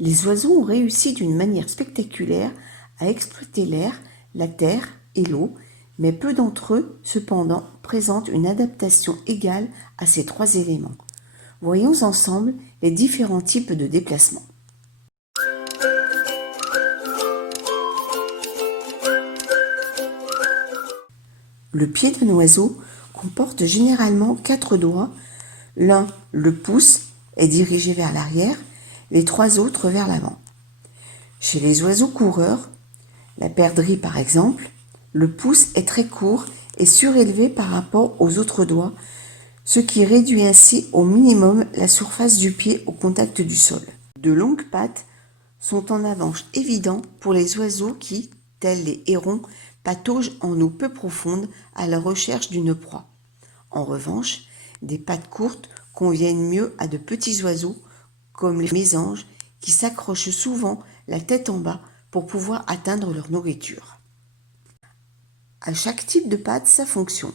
Les oiseaux ont réussi d'une manière spectaculaire à exploiter l'air, la terre et l'eau, mais peu d'entre eux, cependant, présentent une adaptation égale à ces trois éléments. Voyons ensemble les différents types de déplacements. Le pied d'un oiseau comporte généralement 4 doigts. L'un, le pouce, est dirigé vers l'arrière, les 3 autres vers l'avant. Chez les oiseaux coureurs, la perdrix par exemple, le pouce est très court et surélevé par rapport aux autres doigts, ce qui réduit ainsi au minimum la surface du pied au contact du sol. De longues pattes sont en revanche évidents pour les oiseaux qui, tels les hérons, pataugent en eau peu profonde à la recherche d'une proie. En revanche, des pattes courtes conviennent mieux à de petits oiseaux comme les mésanges qui s'accrochent souvent la tête en bas pour pouvoir atteindre leur nourriture. À chaque type de patte, sa fonction.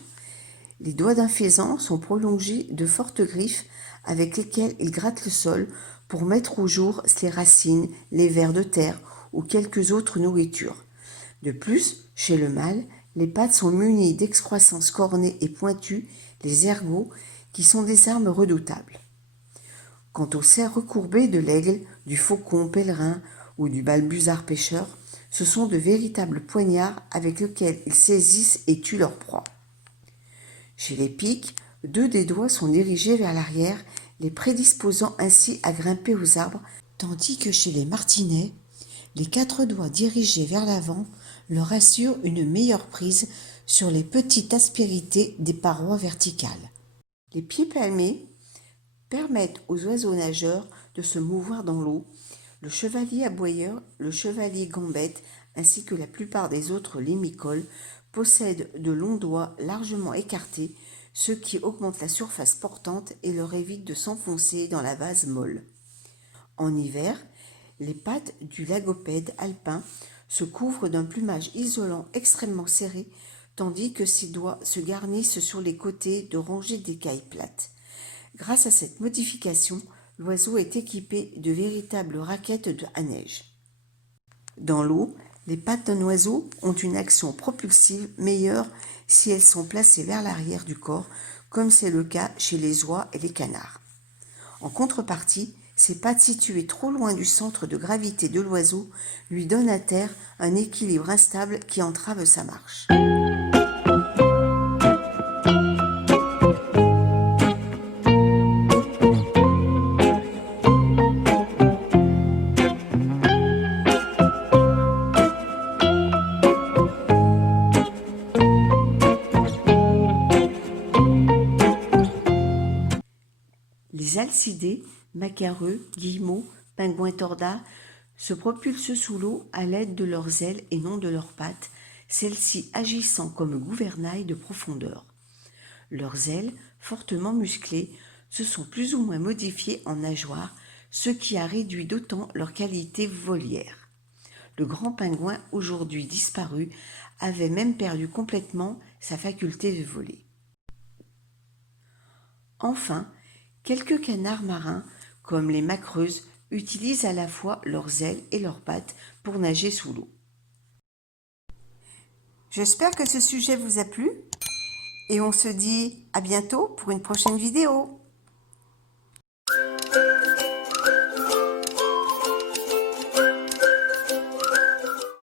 Les doigts d'un faisan sont prolongés de fortes griffes avec lesquelles il gratte le sol pour mettre au jour les racines, les vers de terre ou quelques autres nourritures. De plus, chez le mâle, les pattes sont munies d'excroissances cornées et pointues, les ergots, qui sont des armes redoutables. Quant aux serres recourbées de l'aigle, du faucon pèlerin ou du balbuzard pêcheur, ce sont de véritables poignards avec lesquels ils saisissent et tuent leur proie. Chez les pics, 2 des doigts sont dirigés vers l'arrière, les prédisposant ainsi à grimper aux arbres, tandis que chez les martinets, les 4 doigts dirigés vers l'avant leur assurent une meilleure prise sur les petites aspérités des parois verticales. Les pieds palmés permettent aux oiseaux nageurs de se mouvoir dans l'eau. Le chevalier aboyeur, le chevalier gambette, ainsi que la plupart des autres limicoles, possèdent de longs doigts largement écartés, ce qui augmente la surface portante et leur évite de s'enfoncer dans la vase molle. En hiver, les pattes du lagopède alpin se couvrent d'un plumage isolant extrêmement serré, tandis que ses doigts se garnissent sur les côtés de rangées d'écailles plates. Grâce à cette modification, l'oiseau est équipé de véritables raquettes à neige. Dans l'eau, les pattes d'un oiseau ont une action propulsive meilleure si elles sont placées vers l'arrière du corps, comme c'est le cas chez les oies et les canards. En contrepartie, ses pattes situées trop loin du centre de gravité de l'oiseau lui donnent à terre un équilibre instable qui entrave sa marche. Les alcidés, macareux, guillemots, pingouins tordas se propulsent sous l'eau à l'aide de leurs ailes et non de leurs pattes, celles-ci agissant comme gouvernail de profondeur. Leurs ailes, fortement musclées, se sont plus ou moins modifiées en nageoires, ce qui a réduit d'autant leur qualité volière. Le grand pingouin, aujourd'hui disparu, avait même perdu complètement sa faculté de voler. Enfin, quelques canards marins, comme les macreuses, utilisent à la fois leurs ailes et leurs pattes pour nager sous l'eau. J'espère que ce sujet vous a plu et on se dit à bientôt pour une prochaine vidéo.